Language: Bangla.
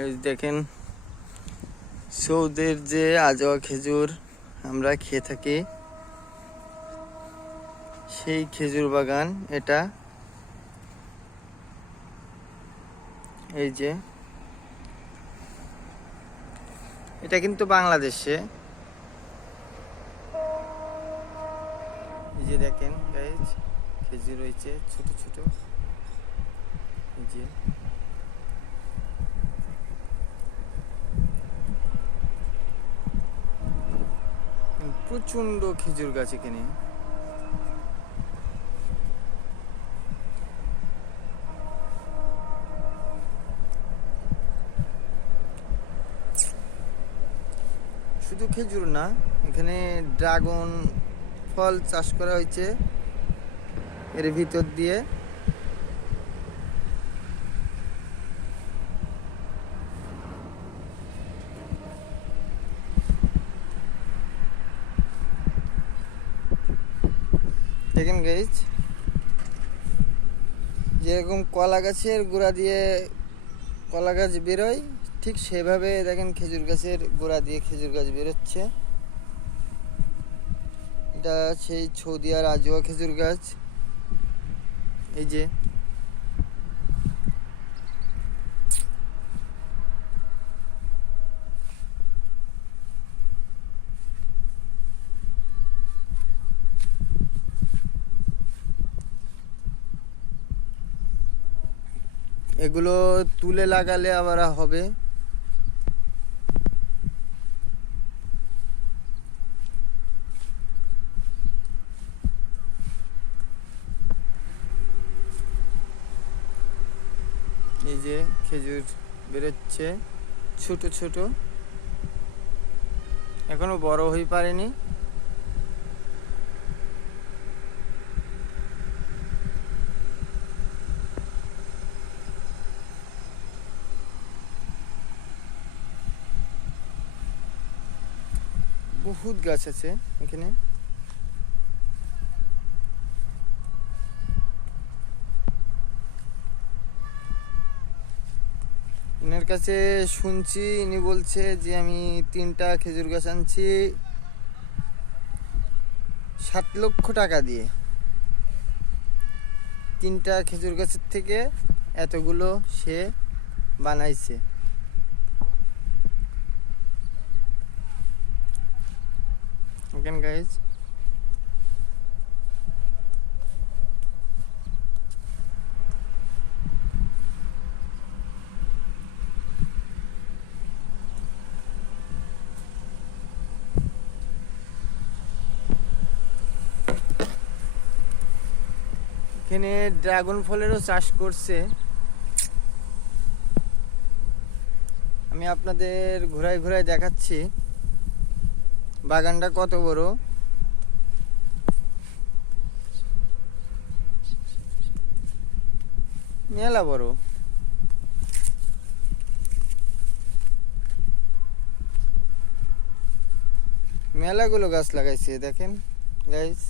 এই দেখেন সৌদের যে আজোয়া খেজুর আমরা খেয়ে থাকি, সেই খেজুর বাগান এটা। এই যে এটা কিন্তু বাংলাদেশে। এই যে দেখেন গাইজ, খেজুর রয়েছে ছোট ছোট। এই যে প্রচন্ড খেজুর গাছ এখানে। শুধু খেজুর না, এখানে ড্রাগন ফল চাষ করা হয়েছে এর ভিতর দিয়ে। দেখেন গাইজ, যেরকম কলা গাছের গোড়া দিয়ে কলা গাছ বেরোয়, ঠিক সেভাবে দেখেন খেজুর গাছের গোড়া দিয়ে খেজুর গাছ বেরোচ্ছে। এটা সেই সৌদিয়ার আজোয়া খেজুর গাছ। এই যে এগুলো তুলে লাগালে আবার হবে। এই যে খেজুর বেরোচ্ছে ছোট ছোট, এখনো বড় হয়ে পারেনি। বহুত গাছ আছে এখানে। এনার কাছে শুনছি, ইনি বলছে যে আমি 3টা খেজুর গাছ আনছি 7 লক্ষ টাকা দিয়ে। 3টা খেজুর গাছের থেকে এতগুলো সে বানাইছে। ওকেন গাইজ, এখানে ড্রাগন ফলেরও চাষ করছে। আমি আপনাদের ঘোরায় ঘোরায় দেখাচ্ছি বাগানটা কত বড়। মেলা বড়। মেলাগুলো গাছ লাগাইছে দেখেন গাইজ।